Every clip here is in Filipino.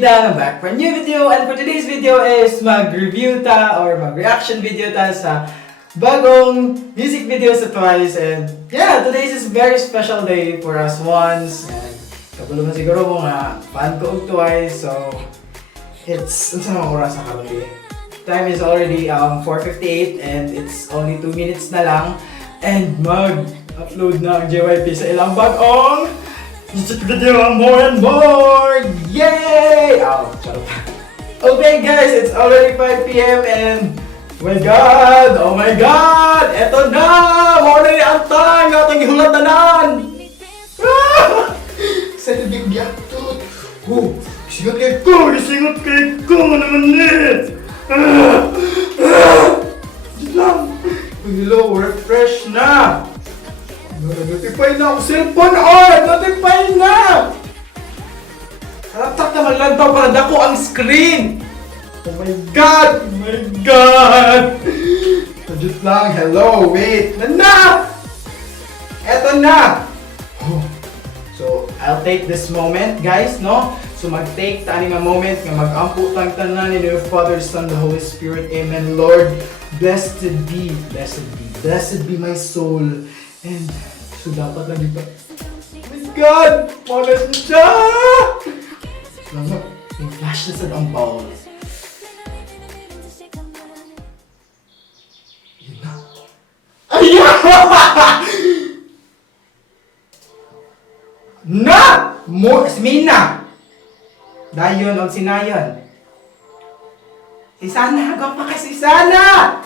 I'm back for a new video, and for today's video is mag-review ta or mag-reaction video ta sa bagong music video sa Twice. And yeah, today is a very special day for us once. And kabulo man siguro mo nga fan ko og Twice, so it's unsa mga oras na karon. Time is already 4:58 and it's only 2 minutes na lang and mag-upload na ang JYP sa ilang bagong music video more and more! Yay! Oh, charot. Okay guys, it's already 5 p.m. and oh my god! Eto na! Muna ni ang time na itong gihulatanan! Excited big biyatot! Oh, singot kay ko! Singot kay ko! Naman eh! Dito lang! Hello, refresh na! Notify na ako cellphone! Notify na! Haratak naman lang daw para dako ang screen! Oh my god! Oh my god! Tajit lang, hello, wait! Na! Eto na! So, I'll take this moment, guys, no? So, mag-take ta nga moment nga mag-amputang tanan ni the Father, Son, the Holy Spirit. Amen, Lord. Blessed be my soul. And so dapat lang dito. Oh my God! Malas na siya! Salamat. May flash na sa ang ball. Yun na. Ayan! Na! Mina! Dayon o sinayon. Si Sana! Hagam pa kay si Sana!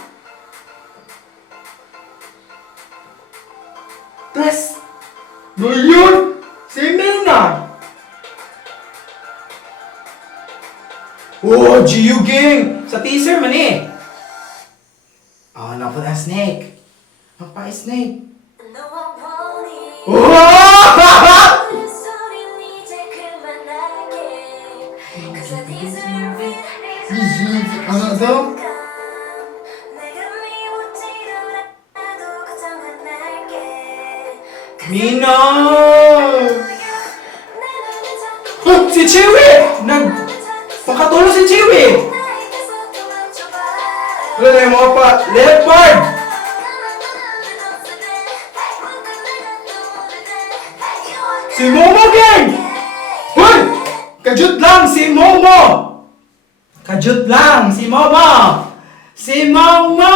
Tres! Ngayon! Si Mina! Oh, Gio Gang! Sa teaser man eh! Oh, napad ang snake! Napad ang snake! Oh! Ano to? Mina! Oh! Si Chewy! Pakatulong si Chewy! Wala na yung mga pa... Leopard! Si Momo Gang! Hoy! Kajut lang si Momo! Kajut lang si Momo! Si Momo!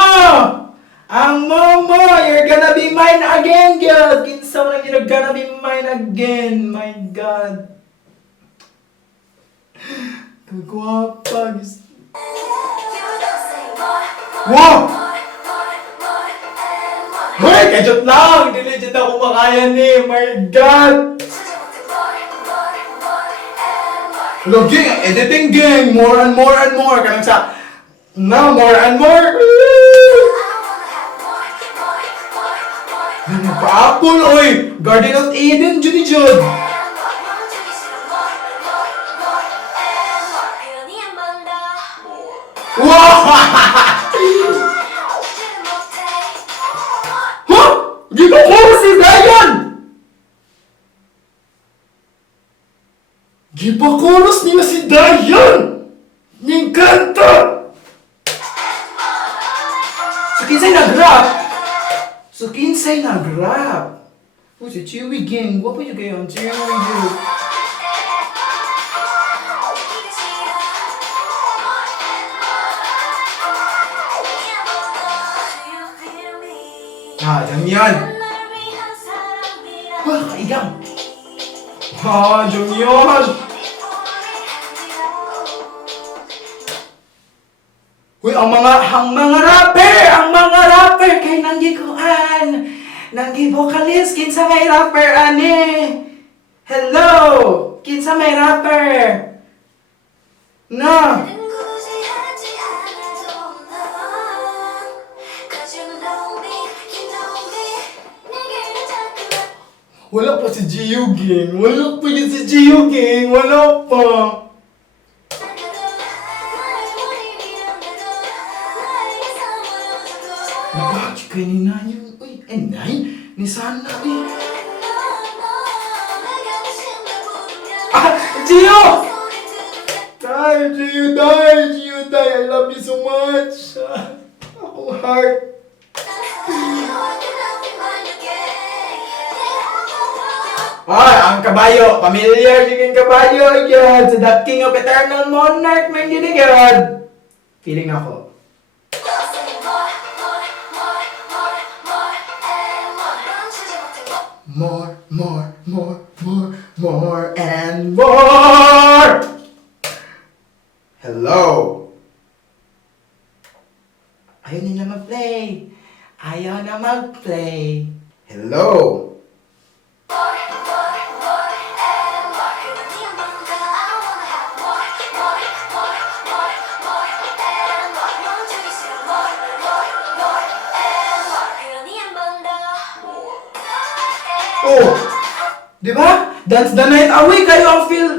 Ang Momo! You're gonna be mine again, girl! Kinsa mo lang you're gonna be mine again! My God! Kagwapa! Wow! Hoy! Kajut lang! Hindi legit ako makaya ni! My God! Hello, gang! Editing gang! More and more and more! Kanang sa... Now, more and more! Pa-apple, oy! Garden of Eden, Judy Jud! Wow! Huh? Di ba ko si Dayan? Gipakoros nila si Dayan! Ning kanta! So kinsay nag-rap? Oh, si Chewy Gang. What pa yung gayon? Chewy Gang. Diyan yan. Wah, kaigang. Diyan yan. Uy, ang mga rapper kay nanggi vocalist kinsa may rapper ani. Hello, kinsa may rapper. Na. Wala pa si Gio Gang. Wala pa. Kanina yun. Uy, nay, ni Sana eh. Gio! I love you so much. Akong heart. Ay, ang kabayo. Familiar yung kabayo. Yan. So the king of eternal monarch. Man yun agad. Feeling ako. More and more. Hello. Ayaw nila mag-play. Ayaw na mag-play. Hello. Oh, di ba? Dance the night away kayo ang feel.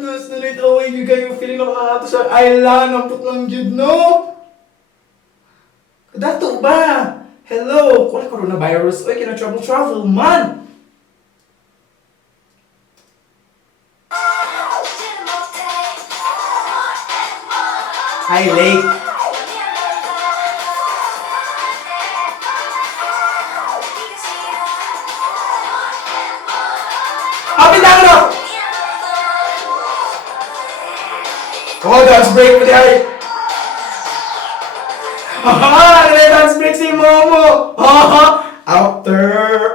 Dance the night away kayo feeling na makakato sa island. Ang putlang jud, no? Dato ba? Hello, kung coronavirus, oy, kina travel, man! Hi, Lake. Happy Dangro! Oh, dance break mo diay! Haha! Dance break si Momo! Haha!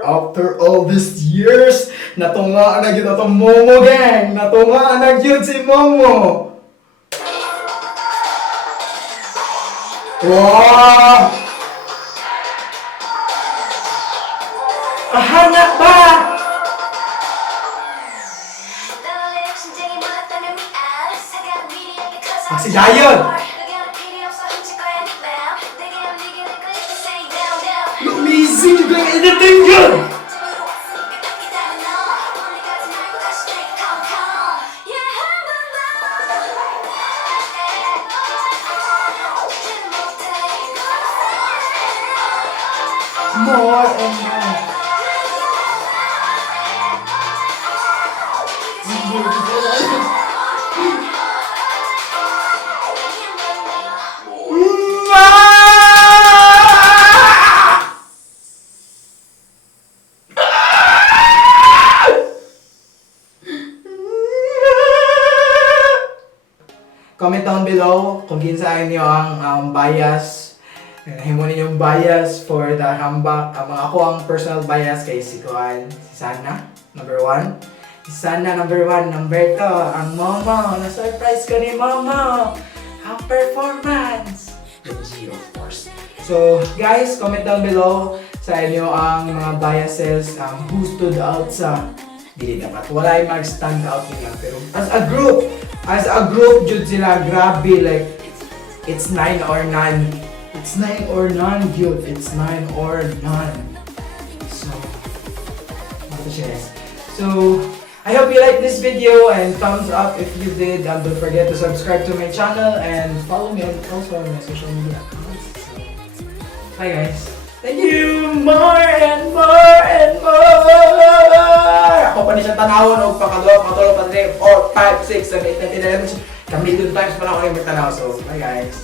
After all these years, natunga na yun itong Momo gang! Natunga na yun si Momo! Wow! Hanap ba? Si Dayon! Amazing juga yung editing yun! More and more. Comment down below kung kinsa inyo ang bias. Himo ninyong bias for the hambak. Ako ang personal bias kay si Kuan, si Sana, number 1. Si Sana, number 1. Number 2, ang Momo. Na-surprise ko ni Momo. Ang performance. G, of course. So, guys, comment down below sa inyo ang mga biases, who stood out sa dili dapat. Wala yung mag-stand out nila. Pero as a group, jud sila, grabe, like, it's 9 or none. It's 9 or none, dude. It's 9 or none. So, I hope you like this video and thumbs up if you did. Don't forget to subscribe to my channel and follow me also on my social media accounts. So, bye guys. Thank you! More and more and more! Ako pa ni siya tanawon o pakadwa, pakatulo, 4, 5, 6, 7, 8, 9, 10, 11, 11, 12 times pa lang ako yung tanaw. So, bye guys.